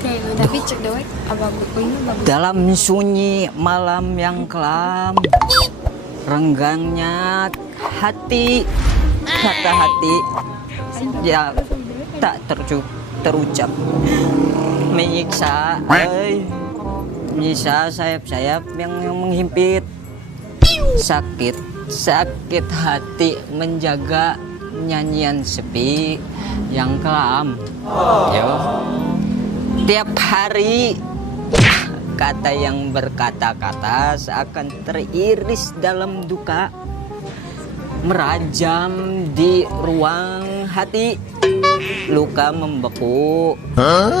Tapi cek dewek apa bukunya bagus. Dalam sunyi malam yang kelam, renggangnya hati, kata hati ya tak terucap, menyiksa, menyiksa sayap-sayap yang menghimpit, sakit hati menjaga nyanyian sepi yang kelam. Yo, tiap hari kata yang berkata-kata seakan teriris dalam duka, merajam di ruang hati, luka membeku,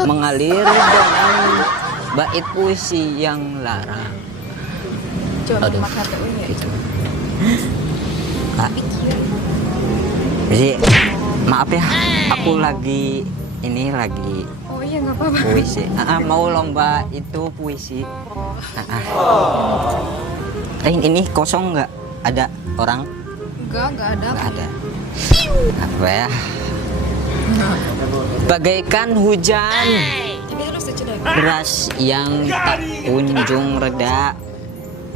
mengalir dengan bait puisi yang lara. Coba Aduh, makan tuh ya. gitu. Kak, jadi maaf ya, aku lagi Oh iya nggak apa-apa. puisi. Mau lomba itu puisi. Ini kosong nggak? Ada orang? Nggak ada. Nggak ada. Apa ya? Bagaikan hujan Tapi harus cedek. deras yang tak kunjung reda,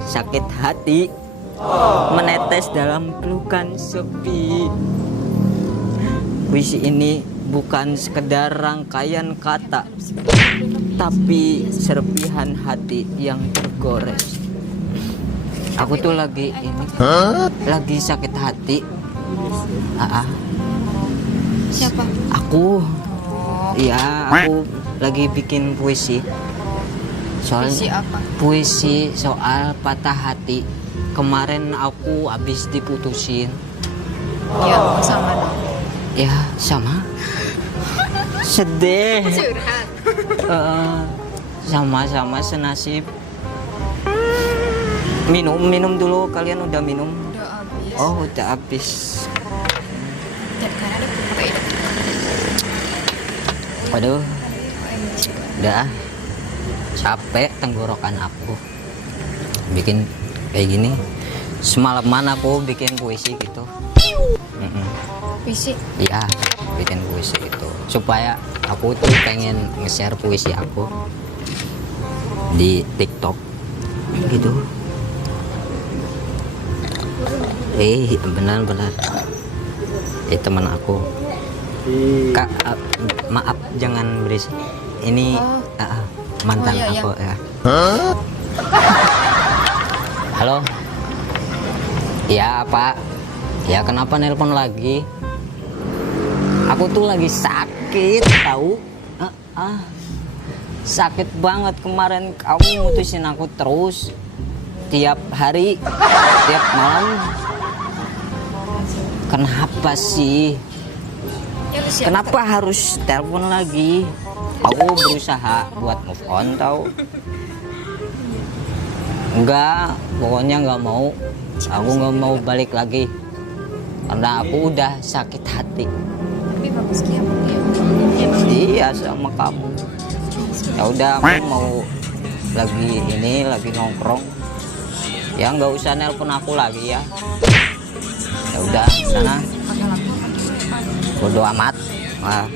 sakit hati menetes dalam pelukan sepi. Puisi ini bukan sekedar rangkaian kata, tapi serpihan hati yang tergores. Aku tuh lagi lagi sakit hati. Siapa? Aku, Oh, iya, aku lagi bikin puisi. puisi apa? Puisi soal patah hati. Kemarin aku habis diputusin. Iya, sama dong. Ya, sama. Sedih. Curhat. Sama-sama senasib. Minum dulu, kalian udah minum? Udah habis. Oh, udah habis. Dan karena ada pakai itu. Waduh, udah capek tenggorokan aku. Bikin kayak gini. Semalaman aku bikin puisi gitu. Puisi. Iya, bikin puisi itu supaya aku tuh pengen nge-share puisi aku di TikTok gitu. Benar teman aku. Kak, maaf jangan berisik. Ini mantan iya. aku ya. Halo. Ya, Pak. Ya, kenapa nelpon lagi? Aku tuh lagi sakit, tahu? Sakit banget. Kemarin kamu mutusin aku terus. Tiap hari, tiap malam. Kenapa sih? Ya, lu siapa? Kenapa harus telepon lagi? Aku berusaha buat move on, tahu? Enggak, pokoknya nggak mau. Aku nggak mau balik lagi. Karena aku udah sakit hati. Tapi bagus kia ya. Iya, sama kamu. Ya udah, aku mau lagi nongkrong. Ya nggak usah nelpon aku lagi ya. Ya udah, sana. Pakai lagu Bodo amat. Wah.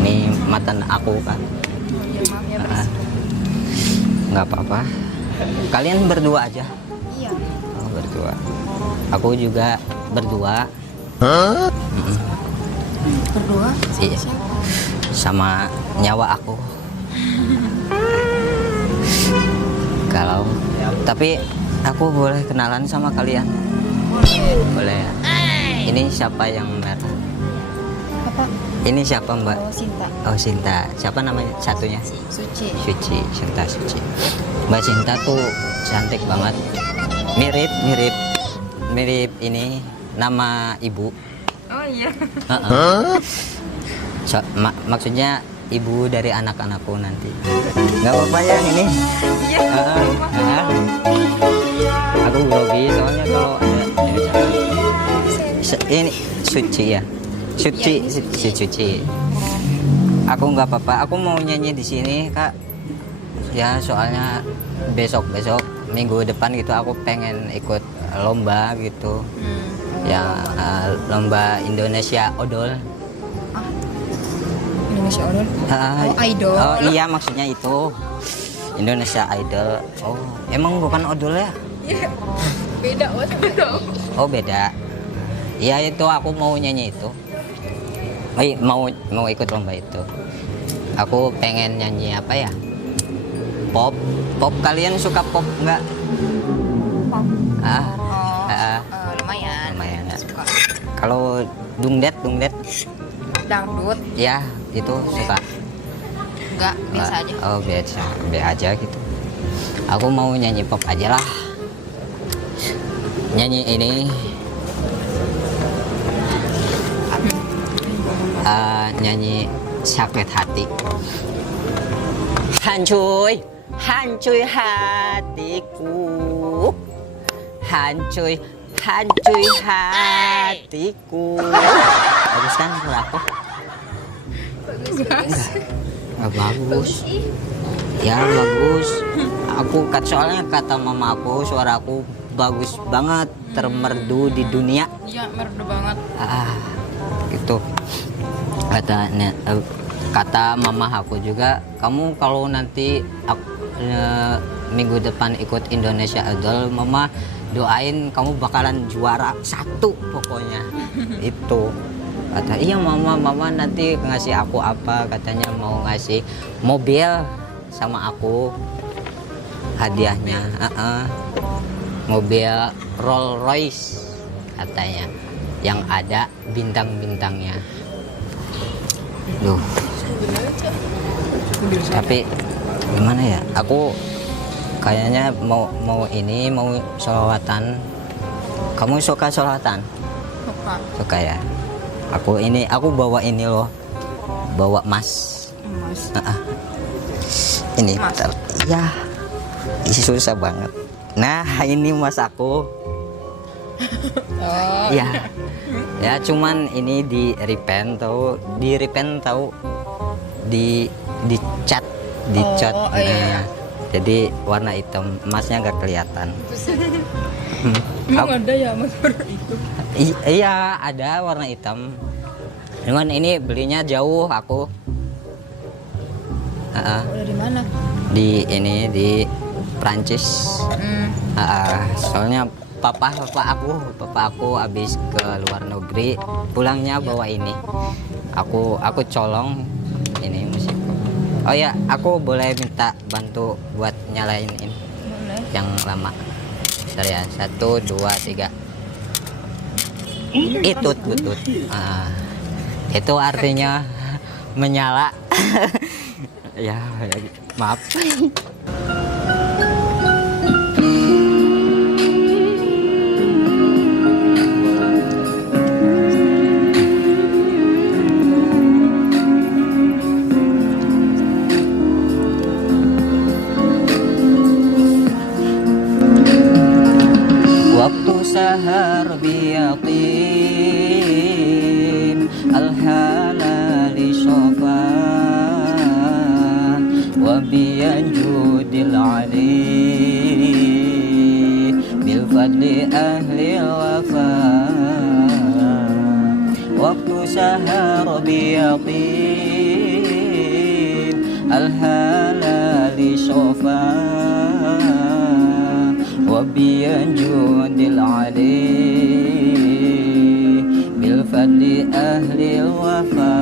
Ini mantan aku kan. maaf ya beres. Nggak apa-apa. Kalian berdua aja. Iya. Oh, berdua. Aku juga berdua. Berdua. Iya. Siapa? Sama nyawa aku. Kalau tapi aku boleh kenalan sama kalian? Boleh. Boleh ya. Ini siapa yang merah? Apa? Ini siapa, Mbak? Oh, Sinta. Oh, Sinta. Siapa namanya satunya? Suci. Suci, Sinta Suci. Mbak Sinta tuh cantik banget. Mirip ini nama ibu. Oh iya. Maksudnya ibu dari anak-anakku nanti. Nggak apa-apa ya ini. Iya. Aku grogi soalnya kalau ada ini Suci ya. Si Suci. Aku nggak apa-apa. Aku mau nyanyi di sini, Kak. Ya, soalnya besok minggu depan gitu aku pengen ikut lomba gitu. Yang lomba Indonesia Odol. Indonesia Idol. Ah, Oh, Idol. Oh iya, maksudnya itu Indonesia Idol. Oh, emang bukan odol ya? Iya. Beda, beda. Oh beda. Iya itu aku mau nyanyi itu. Mau ikut lomba itu. Aku pengen nyanyi apa ya? Pop. Pop, kalian suka pop nggak? Pop. Ah, Oh, ah, lumayan. lumayan. Suka. Kalau dungdet, Dangdut. ya itu suka. Enggak, biasa aja. Oh biasa, biasa aja gitu. Aku mau nyanyi pop aja lah. Nyanyi ini. Nyanyi sakit hati. Hancur, hancur hatiku. Hancur, hancur hatiku. Bagus kan suara aku? Nggak bagus. Ya bagus. Aku soalnya kata mama aku suara aku bagus banget, termerdu di dunia. Iya, merdu banget. Gitu. Kata mama aku juga, kamu kalau nanti minggu depan ikut Indonesia Idol, mama doain kamu bakalan juara 1 pokoknya. Itu kata iya mama nanti ngasih aku apa, katanya mau ngasih mobil sama aku hadiahnya. Mobil Rolls Royce katanya yang ada bintang-bintangnya. Duh. Tapi gimana ya? Aku kayaknya mau sholawatan. Kamu suka sholawatan? Suka. Suka ya. Aku bawa ini loh. Bawa emas. Mas. Ini Mas. ya. Susah banget. Nah, ini mas aku. Oh. Ya. Ya cuman ini di repaint tahu, di cat, Oh, iya. Jadi warna hitam, emasnya nggak kelihatan. Emang ada ya mas itu? Iya ada warna hitam. Cuman ini belinya jauh aku. Dari mana? Di Prancis. Soalnya papa aku habis ke luar negeri, pulangnya bawa ini. Aku colong ini musik. Oh ya, aku boleh minta bantu buat nyalain ini Boleh. yang lama. Bentar ya, 1, 2, 3. Itu butut. Itu artinya menyala. Ya, maaf. Sahar biyatin al-halali sofa wa biyanjudil ali bil fadli ahli wafa. Waktu sahar biyatin al-halali sofa وبينجود العلي بالفضل أهل الوفا.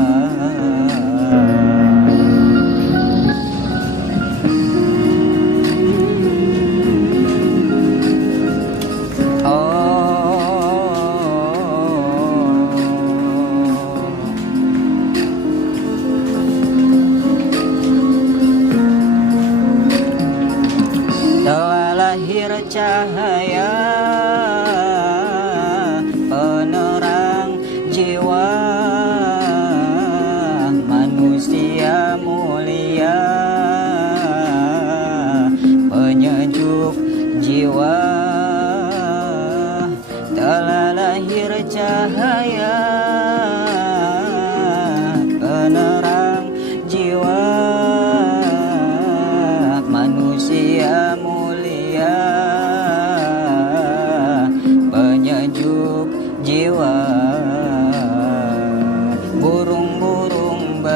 Lahir cahaya penerang jiwa,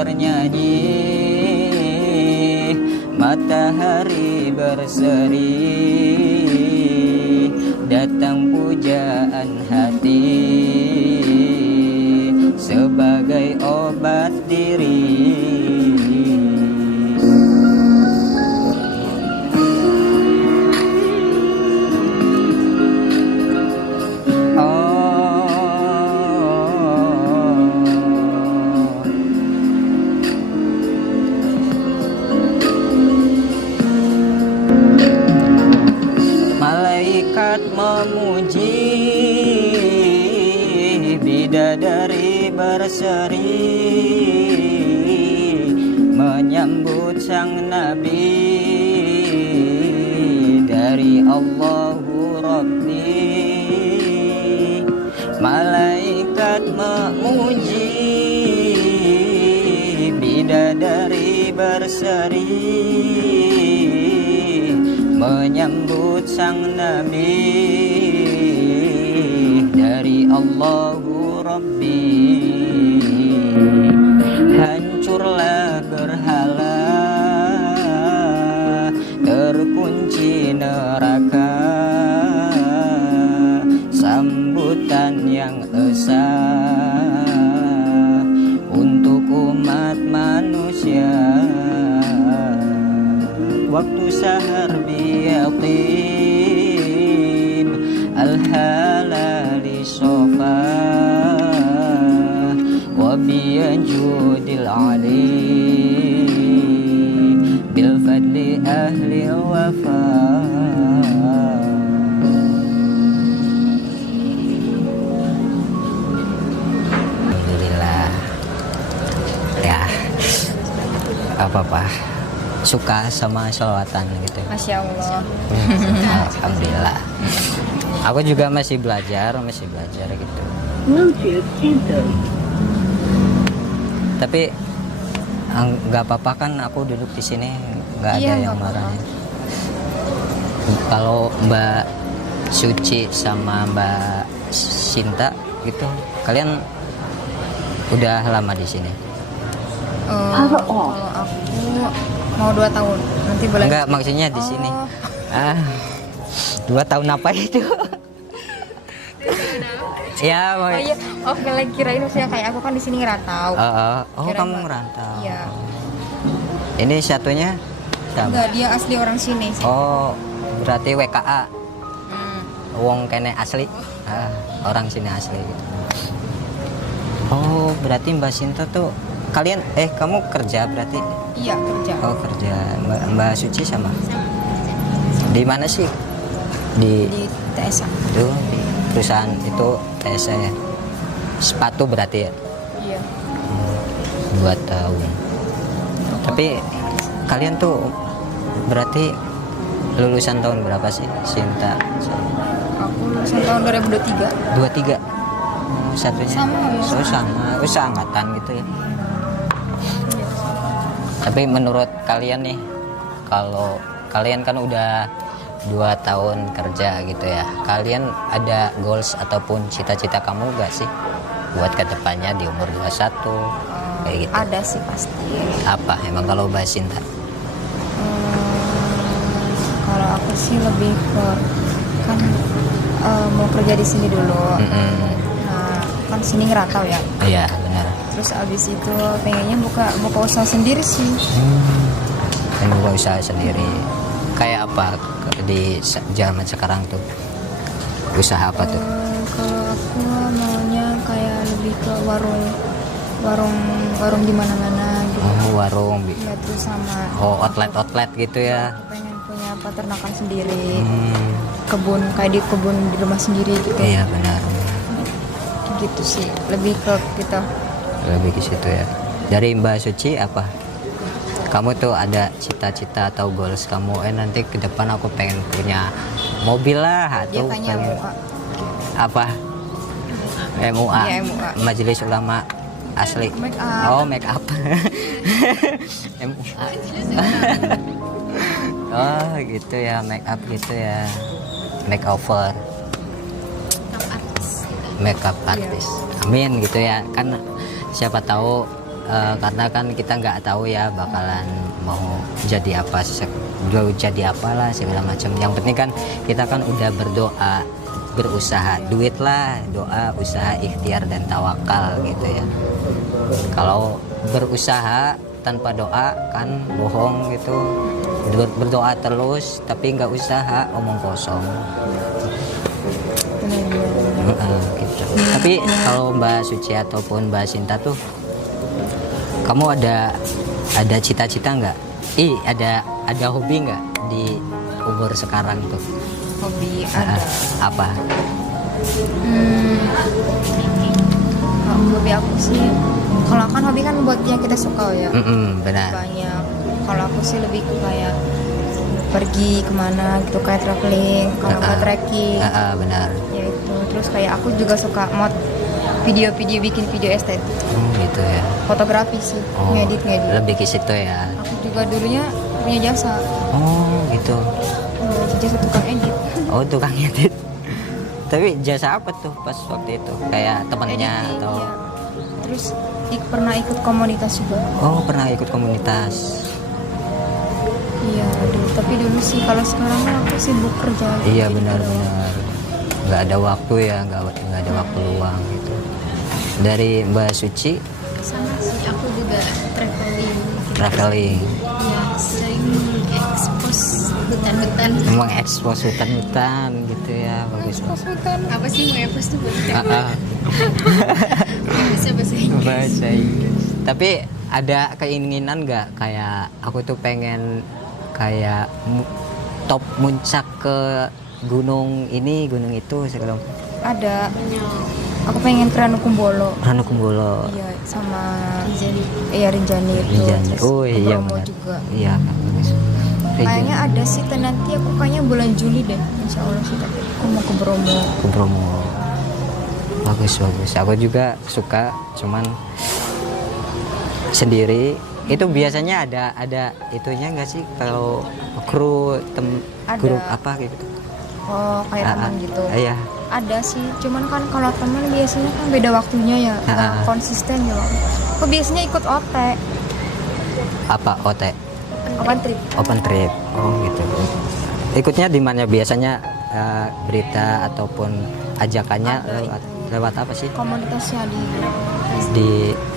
bernyanyi, matahari berseri, datang pujaan hati sebagai obat diri. Malaikat memuji, bidadari berseri, menyambut sang nabi dari Allahu Rabbi. Malaikat memuji, bidadari berseri, menyambut sang nabi dari Allahu Rabbi. Hancurlah berhala, terkunci neraka, sambutan yang esa untuk umat manusia. Waktu sahar biyatim al-halali sofa, wa biyajudil ali bil fadli ahli wafa. Alhamdulillah ya, apa-apa suka sama sholawatan gitu. Masya Allah. Alhamdulillah. Aku juga masih belajar gitu. Tapi nggak apa-apa kan aku duduk di sini, nggak ada yang marah. Kalau Mbak Suci sama Mbak Sinta gitu, kalian udah lama di sini? Kalau aku mau 2 tahun nanti bulan. Enggak, maksudnya di sini. 2 tahun apa itu? Ya, Oh iya, lagi kirain maksudnya kayak aku kan di sini ngerantau. Kirain kamu ngerantau. Iya. Ini satunya siapa? Enggak, dia asli orang sini. Oh, berarti WKA. Wong kene asli. Orang sini asli gitu. Oh, berarti Mbak Sinta tuh kalian kamu kerja berarti? Iya, kerja. Oh, kerja. Mbak Suci sama? Di mana sih? Di TSA. Itu di perusahaan itu TSA ya. Sepatu berarti ya? Iya. 2 tahun. Tapi kalian tuh berarti lulusan tahun berapa sih, Sinta? Aku lulusan tahun 2023. 23. Satunya Sama ya. So, sama. Seangkatan gitu ya. Tapi menurut kalian nih, kalau kalian kan udah 2 tahun kerja gitu ya, kalian ada goals ataupun cita-cita kamu gak sih buat kedepannya di umur 21 kayak gitu? Ada sih pasti. Apa emang kalau Mbak Sinta? Kalau aku sih lebih ke kan mau kerja di sini dulu. Nah, kan sini ngerantau ya. Iya benar. Terus abis itu pengennya buka usaha sendiri sih. Dan buka usaha sendiri. Kayak apa di zaman sekarang tuh? Usaha apa tuh? Kalau aku maunya kayak lebih ke warung di mana-mana gitu. Oh, warung. Ya, terus sama outlet gitu ya. Aku pengen punya peternakan sendiri. Kebun kayak di rumah sendiri gitu. Iya benar. Gitu sih, lebih ke kita. Lebih ke situ ya. Dari Mbak Suci apa? Kamu tuh ada cita-cita atau goals kamu nanti ke depan aku pengen punya mobil lah Dia atau kayaknya pengen MUA. apa? MUA. Iya, MUA. Majelis Ulama asli. Make up. Oh, make up. MUA. Oh, gitu ya, make up gitu ya. Makeover. Makeup artist. Amin gitu ya. Kan siapa tahu karena kan kita nggak tahu ya bakalan mau jadi apa, jadi apalah segala macam. Yang penting kan kita kan udah berdoa, berusaha, duit lah, doa, usaha, ikhtiar dan tawakal gitu ya. Kalau berusaha tanpa doa kan bohong gitu. Berdoa terus tapi nggak usaha, omong kosong. Gitu. Tapi kalau Mbak Suci ataupun Mbak Sinta tuh, kamu ada cita-cita nggak? Ada hobi nggak di umur sekarang tuh? Hobi ada. Apa? Hobi aku sih, kalau kan hobi kan buat yang kita suka ya. Benar. Banyak. Kalau aku sih lebih ke kayak pergi kemana gitu, kayak traveling, kalau nggak trekking. Benar. Ya itu. Terus kayak aku juga suka mod video-video, bikin video estetik. Gitu ya. Fotografi sih, ngedit. Lebih ke situ ya. Aku juga dulunya punya jasa. Gitu. Jasa tukang edit. Tukang edit. Tapi jasa apa tuh pas waktu itu? Kayak temennya Editing, atau? iya. Terus pernah ikut komunitas juga. Pernah ikut komunitas. Iya, tapi dulu sih, kalau sekarang kan aku sibuk kerja. Iya Jadi benar-benar. Nggak ada waktu ya, nggak ada waktu luang gitu. Dari Mbak Suci? Sama sih, aku juga traveling. Traveling. Ya, sering expose hutan-hutan. Mengekspos hutan-hutan gitu ya, bagus. hutan. Apa sih nge-expose tuh? Nggak bisa bahasa Inggris. Bahasa Inggris. Tapi ada keinginan nggak kayak aku tuh pengen kayak top muncak ke gunung ini, gunung itu segala. Ada. Aku pengen ke Ranukumbolo. Ranukumbolo. Iya, sama Rinjani. Iya, Rinjani itu. Rinjani. Terus Oh ke iya Bromo benar. juga. Iya bagus. Kayaknya ada sih, nanti aku kayaknya bulan Juli deh, insya Allah sih. Tapi aku mau ke Bromo. Ke Bromo. Bagus. Aku juga suka, cuman sendiri. Itu biasanya ada itunya nggak sih kalau kru Ada. grup apa gitu? Oh, kayak teman gitu. Iya. Ada sih, cuman kan kalau teman biasanya kan beda waktunya ya, nggak konsisten ya. Aku biasanya ikut OT. Apa OT? Open trip. Open trip. Oh gitu. Ikutnya di mana biasanya, berita ataupun ajakannya Ada lewat apa sih? Komunitasnya Di di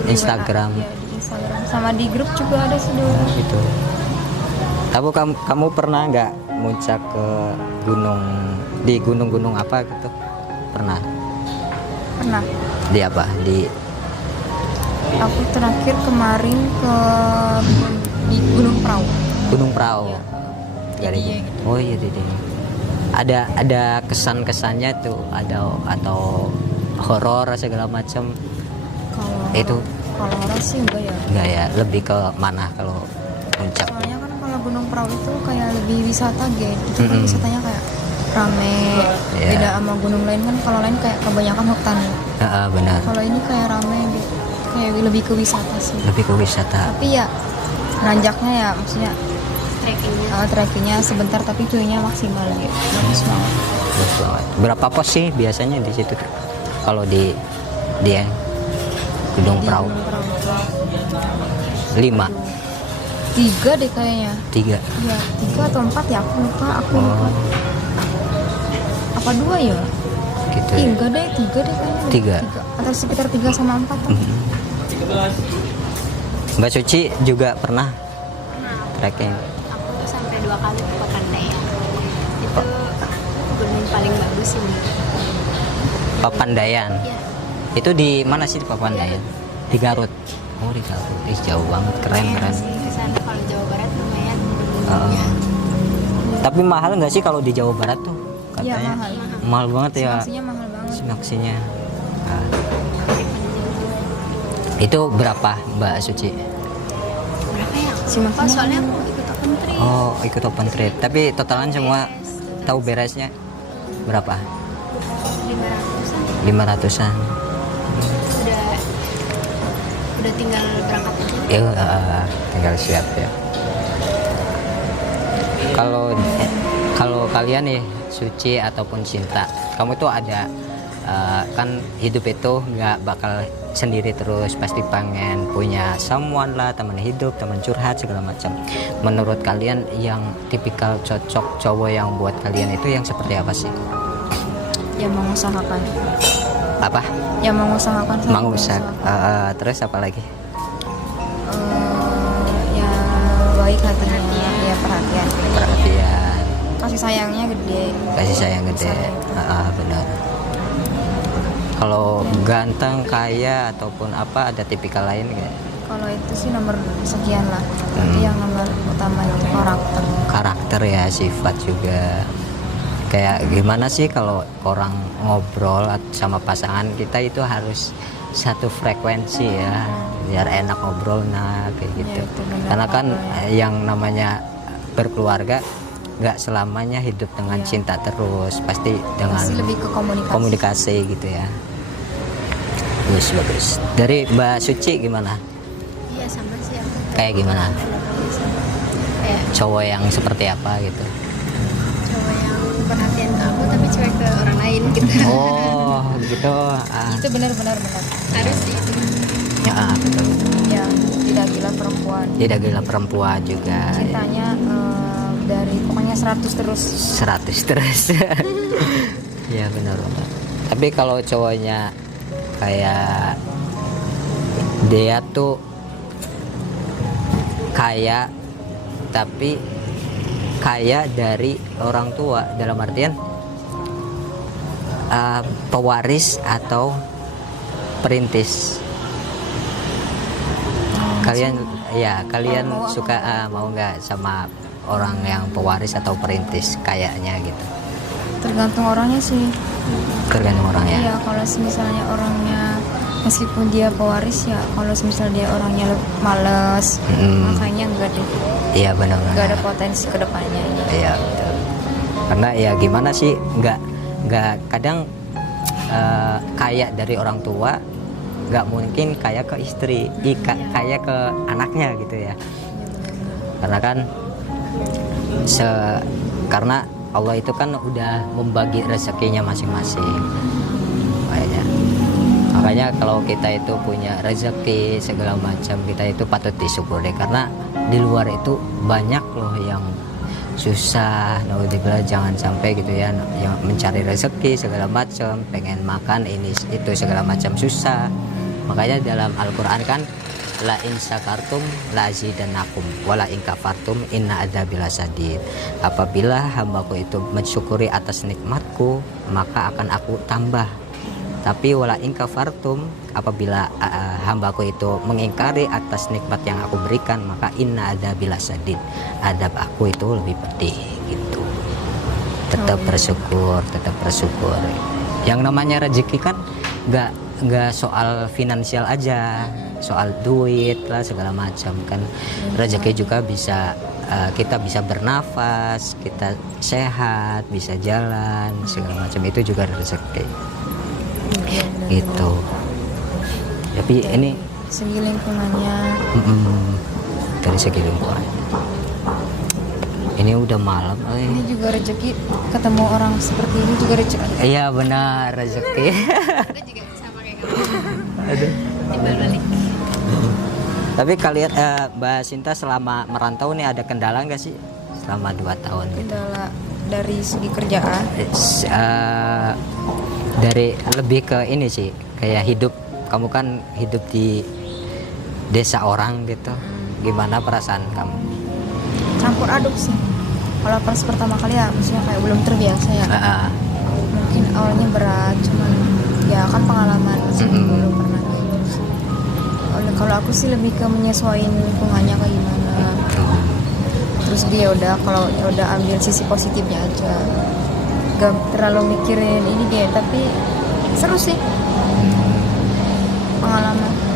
Instagram. WA, ya, di Instagram sama di grup juga ada sih dulu. Gitu. Kamu pernah nggak muncak ke gunung apa gitu? Pernah? Pernah. Di apa? Aku terakhir kemarin di Gunung Prau. Gunung Prau. Jadinya gitu. Oh iya Dede. Ada kesan-kesannya tuh, atau horor segala macam. Itu Kalau horor sih enggak ya. enggak ya, lebih ke mana kalau puncak? Soalnya kan kalau Gunung Prau itu kayak lebih wisata gitu. Itu kan wisatanya kayak rame. Iya. Beda sama gunung lain kan, kalau lain kayak kebanyakan hutan. Benar. Kalau ini kayak rame gitu. Kayak lebih ke wisata sih. Lebih ke wisata. Tapi ya nanjaknya ya, maksudnya Trekkingnya. trekkingnya sebentar tapi view-nya maksimal gitu. Bagus banget. Bagus banget. Berapa pos sih biasanya di situ tuh? Kalau di Gunung Di Prau? Gunung Prau itu 5. 3 deh kayaknya. 3. Iya, 3 atau 4 ya, aku lupa. Apa 2 ya? Gitu. 3 deh kayaknya. 3. Atau sekitar 3 sama 4 tuh. Mbak Suci juga pernah trekking? Aku tuh sampai 2 kali ke Papandayan. Itu gunung paling bagus ini. Papandayan. Iya. Itu di mana sih di Papandayan? Di Garut. Oh di Garut. Jauh banget, keren. Sih ke sana kalau Jawa Barat lumayan. Tapi mahal nggak sih kalau di Jawa Barat tuh? Iya, Katanya. mahal. Mahal banget ya. Simaksinya mahal banget. Simaksinya. Nah. Itu berapa Mbak Suci? Berapa ya? Simaksinya Soalnya aku ikut open trip. Oh ikut open trip. Tapi totalan semua tahu beresnya berapa? 500-an. 500-an. Udah tinggal berangkat aja. Ya tinggal siap ya. Kalau kalian nih Suci ataupun Cinta, kamu tuh ada kan hidup itu nggak bakal sendiri terus, pasti pengen punya someone lah, teman hidup, teman curhat segala macam. Menurut kalian yang tipikal cocok cowok yang buat kalian itu yang seperti apa sih? Yang mengusahakan. Apa? Yang mengusahakan. Terus apa lagi? Ya baik hatinya, ya perhatian. Kasih sayangnya gede. Kasih sayang gede. Benar. Kalau ganteng, kaya ataupun apa, ada tipikal lain nggak? Kalau itu sih nomor sekian lah. Tapi yang nomor utama itu karakter. Karakter ya, sifat juga. Kayak gimana sih kalau orang ngobrol sama pasangan kita itu harus satu frekuensi ya, biar enak ngobrol, nah kayak gitu. Karena kan yang namanya berkeluarga nggak selamanya hidup dengan cinta terus, pasti dengan lebih ke komunikasi gitu ya. Bagus. Dari Mbak Suci gimana? Iya sama sih aku. Kayak gimana? Kayak Cowok yang seperti apa gitu? cowok yang perhatian ke aku tapi cuek ke orang lain gitu. Oh gitu. Itu benar. Harus sih itu. Ya betul. Ya tidak gila perempuan. Tidak gila perempuan juga. Cintanya dari pokoknya 100 terus. 100 terus. Ya benar. Tapi kalau cowoknya kayak dia tuh kaya tapi kaya dari orang tua, dalam artian pewaris atau perintis. Kalian suka mau nggak sama orang yang pewaris atau perintis kayaknya gitu? Tergantung orangnya sih. Tergantung orangnya. Iya, kalau misalnya orangnya meskipun dia pewaris ya, kalau misalnya dia orangnya males, makanya enggak deh. Iya benar. Enggak ada potensi kedepannya ini. Iya betul. Karena ya gimana sih, nggak kadang kaya dari orang tua nggak mungkin kaya ke istri, kaya ke anaknya gitu ya. Karena kan karena Allah itu kan udah membagi rezekinya masing-masing. Makanya kalau kita itu punya rezeki segala macam, kita itu patut disyukuri, karena di luar itu banyak loh yang susah. Naudzubillah, jangan sampai gitu ya, yang mencari rezeki segala macam, pengen makan ini itu segala macam susah. Makanya dalam Al-Qur'an kan la in syakartum la azidannakum wala in kafartum inna adzabi lasadid. Apabila hambaku itu mensyukuri atas nikmatku, maka akan aku tambah. Tapi wala in kafartum, apabila hambaku itu mengingkari atas nikmat yang aku berikan, maka inna adzabi lasadid. Adab aku itu lebih pedih gitu. Tetap bersyukur. Yang namanya rezeki kan nggak soal finansial aja, soal duit lah segala macam kan. Rezeki juga bisa kita bisa bernafas, kita sehat, bisa jalan segala macam, itu juga rezeki gitu. Tapi ini segi lingkungannya, dari segi lingkungan ini udah malam. Ini juga rezeki, ketemu orang seperti ini juga rezeki. Iya benar, rezeki. Aku juga sama kayak kamu. Aduh. Dibalik. Tapi kalian Mbak Sinta selama merantau nih ada kendala nggak sih selama 2 tahun gitu? Kendala dari segi kerjaan. Dari lebih ke ini sih, kayak hidup, kamu kan hidup di desa orang gitu. Gimana perasaan kamu? Campur aduk sih. Kalau pas pertama kali ya maksudnya kayak belum terbiasa ya. Mungkin awalnya berat, cuman ya kan pengalaman sih, belum pernah gitu. Kalau aku sih lebih ke menyesuaikan lingkungannya kayak gimana. Terus dia kalau udah ambil sisi positifnya aja, gak terlalu mikirin ini dia, tapi seru sih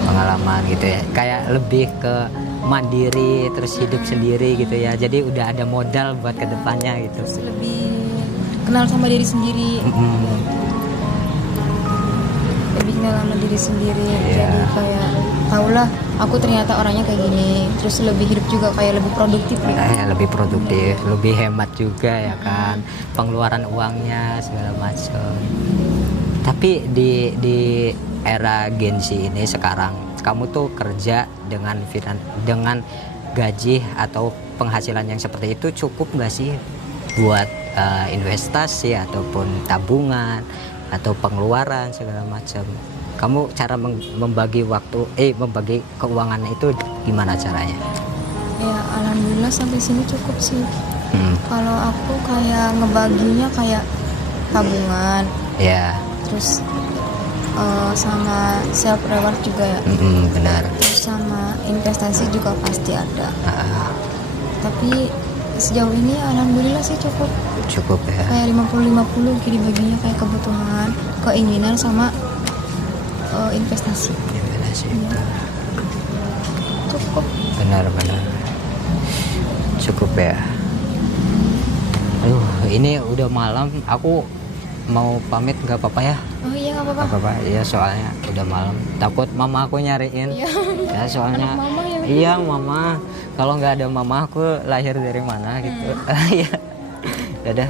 pengalaman gitu ya, kayak lebih ke mandiri, terus hidup sendiri gitu ya, jadi udah ada modal buat kedepannya gitu. Terus lebih kenal sama diri sendiri, lebih kenal sama diri sendiri, jadi kayak tahulah aku ternyata orangnya kayak gini, terus lebih hidup juga kayak lebih produktif gitu. Lebih produktif, lebih hemat juga ya kan, pengeluaran uangnya segala macam. Tapi di era Gen Z ini sekarang, kamu tuh kerja dengan gaji atau penghasilan yang seperti itu cukup nggak sih buat investasi ataupun tabungan atau pengeluaran segala macam? Kamu cara membagi membagi keuangan itu gimana caranya? Ya alhamdulillah sampai sini cukup sih. Kalau aku kayak ngebaginya kayak tabungan, Ya, terus sama self reward juga ya, benar. terus sama investasi juga pasti ada. Ah, Tapi sejauh ini alhamdulillah sih cukup, cukup ya. kayak 50-50 jadi baginya kayak kebutuhan, keinginan sama investasi. Investasi. Iya. Cukup. Benar-benar cukup ya. Aduh, ini udah malam, aku mau pamit nggak apa-apa ya? Oh iya nggak Nggak apa-apa. apa-apa ya, soalnya udah malam, takut mama aku nyariin. Iya. Ya soalnya Anak mama ya. iya mama, kalau nggak ada mama aku lahir dari mana gitu. Iya. Dadah,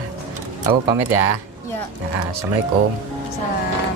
aku pamit ya. Ya. Nah, assalamualaikum. Salam.